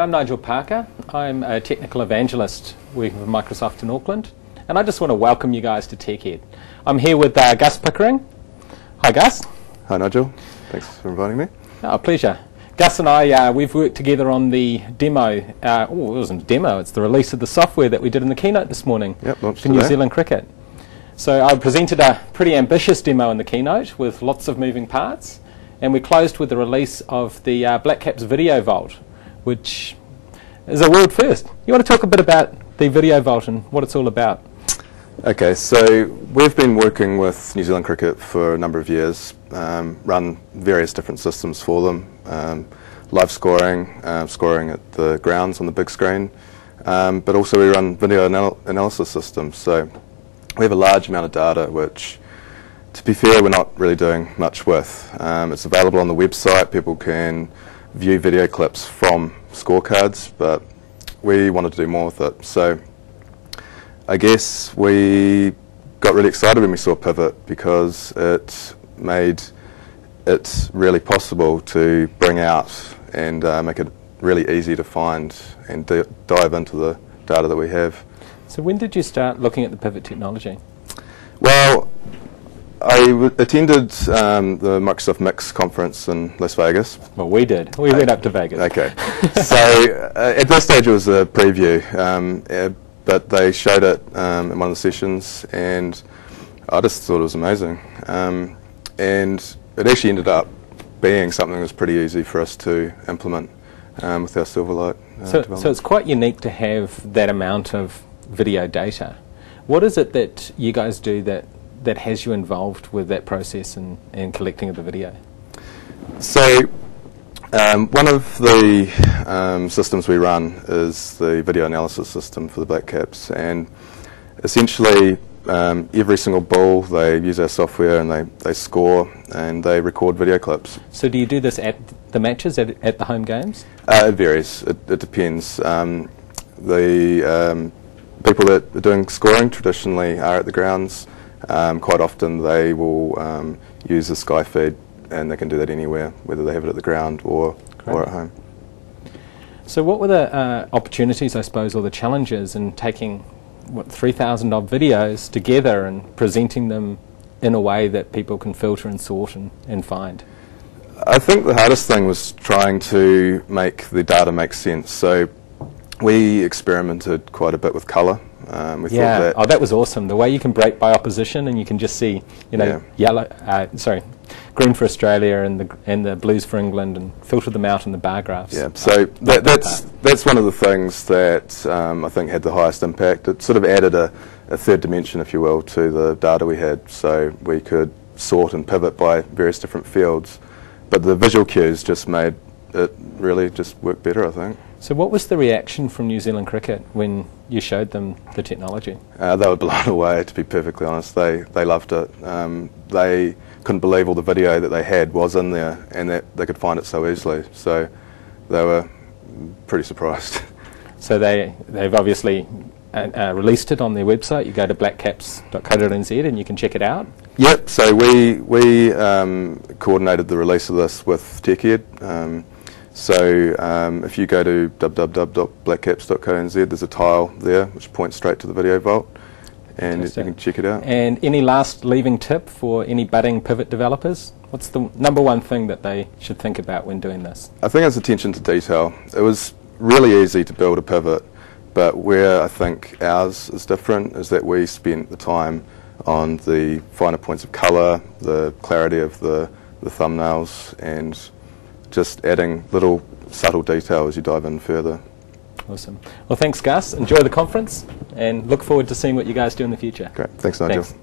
I'm Nigel Parker. I'm a technical evangelist working for Microsoft in Auckland, and I just want to welcome you guys to TechEd. I'm here with Gus Pickering. Hi, Gus. Hi, Nigel. Thanks for inviting me. Oh, pleasure. Gus and I, we've worked together on the demo. It wasn't a demo, it's the release of the software that we did in the keynote this morning Launched for New Zealand Cricket. So I presented a pretty ambitious demo in the keynote with lots of moving parts, and we closed with the release of the Black Caps Video Vault, which is a world first. You want to talk a bit about the Video Vault and what it's all about? Okay, so we've been working with New Zealand Cricket for a number of years, run various different systems for them, live scoring, scoring at the grounds on the big screen, but also we run video analysis systems. So we have a large amount of data which, to be fair, we're not really doing much with. It's available on the website. People can view video clips from scorecards, but we wanted to do more with it. So I guess we got really excited when we saw Pivot because it made it really possible to bring out and make it really easy to find and dive into the data that we have. So when did you start looking at the Pivot technology? Well, I attended the Microsoft Mix conference in Las Vegas. Well, we did. We went up to Vegas. Okay. So at this stage it was a preview. But they showed it in one of the sessions, and I just thought it was amazing. And it actually ended up being something that was pretty easy for us to implement with our Silverlight development. So it's quite unique to have that amount of video data. What is it that you guys do that has you involved with that process and collecting of the video? So one of the systems we run is the video analysis system for the Black Caps, and essentially every single ball they use our software and they score and they record video clips. So do you do this at the matches, at the home games? It varies. It depends. The people that are doing scoring traditionally are at the grounds. Quite often they will use the Sky feed, and they can do that anywhere, whether they have it at the ground or at home. So what were the opportunities, I suppose, or the challenges in taking 3,000 odd videos together and presenting them in a way that people can filter and sort and find? I think the hardest thing was trying to make the data make sense. So we experimented quite a bit with colour. That was awesome. The way you can break by opposition and you can just see, green for Australia and the blues for England, and filter them out in the bar graphs. Yeah, so that's one of the things that I think had the highest impact. It sort of added a third dimension, if you will, to the data we had. So we could sort and pivot by various different fields, but the visual cues just made it really just work better, I think. So what was the reaction from New Zealand Cricket when you showed them the technology? They were blown away, to be perfectly honest. They loved it. They couldn't believe all the video that they had was in there and that they could find it so easily. So they were pretty surprised. So they've obviously released it on their website. You go to blackcaps.co.nz and you can check it out. Yep, so we coordinated the release of this with TechEd. So if you go to www.blackcaps.co.nz, there's a tile there which points straight to the Video Vault, and you can check it out. And any last leaving tip for any budding Pivot developers? What's the number one thing that they should think about when doing this? I think it's attention to detail. It was really easy to build a Pivot, but where I think ours is different is that we spent the time on the finer points of colour, the clarity of the thumbnails, and just adding little subtle detail as you dive in further. Awesome. Well, thanks, Gus. Enjoy the conference and look forward to seeing what you guys do in the future. Great. Thanks, Nigel. Thanks.